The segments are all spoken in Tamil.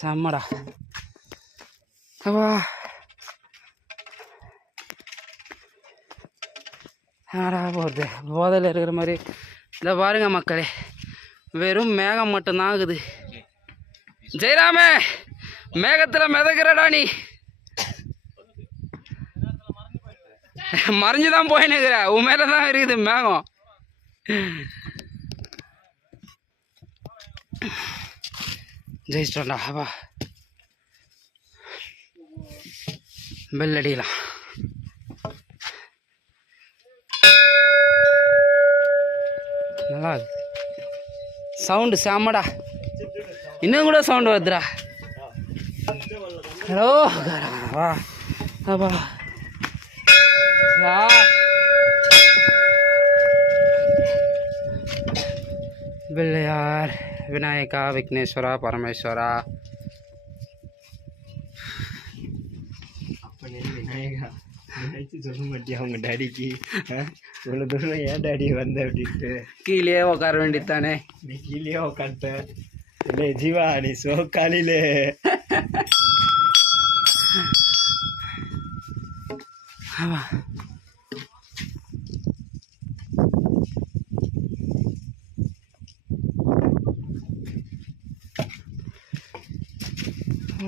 செம்மடா. அப்பா ஆடா போகிறது போதையில் இருக்கிற மாதிரி. இந்த பாருங்க மக்களே, வெறும் மேகம் மட்டும்தான் ஆகுது. ஜெயராமே, மேகத்தில் மிதக்கிறடா நீ. மறைஞ்சுதான் போயின்னுக்குற, உன் மேலே தான் இருக்குது மேகம். ஜெயிச்சிட்டோம்டா. அப்பா பெல் அடிக்கலாம். நல்லா சவுண்டு செம்மடா. இன்னும் கூட சவுண்டு வருதுடா. ஹலோ வா அப்பா பிள்ளையார் விநாயகா விக்னேஸ்வரா பரமேஸ்வரா. விநாயகா சொல்ல மாட்டியா அவங்க டாடிக்கு? இவ்வளோ தூரம் ஏன் டாடி வந்த அப்படின்ட்டு கீழே உட்கார வேண்டியதானே. நீ கீழே உட்காந்துட்ட. இல்லை ஜீவா, நீ காலையிலே ஆமாம்.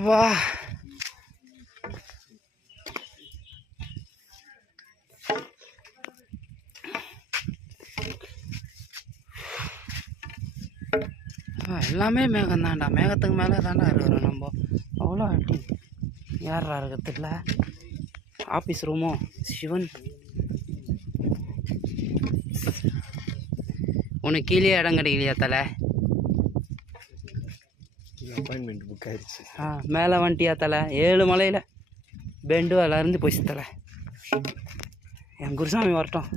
வா எல்லாமே மேகம் தான்டா. மேகத்துக்கு மேலே தான்டா இருக்கிறோம் நம்ம. அவ்வளோ அடி யாரா இருக்கிறதுல ஆஃபீஸ் ரூமோ சிவன். உனக்கு கீழே இடம் கிடைக்கலையா தலை? அப்பாயின்மெண்ட் புக் ஆயிடுச்சு. மேலே வந்துட்டியா தலை? 7 மலையில் பெண்டு அதில் இருந்து போச்சு தலை. என் குருசாமி வரட்டும்.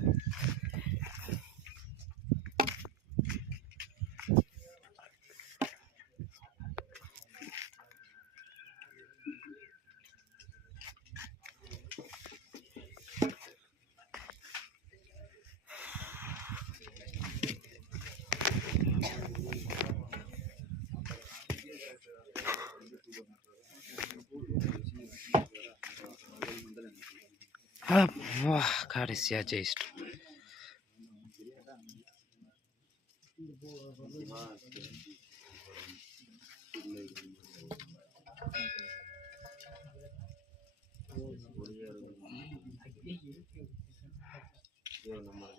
அப்பா கடைசியாக ஜெயிச்சிட்டோம். நம்ம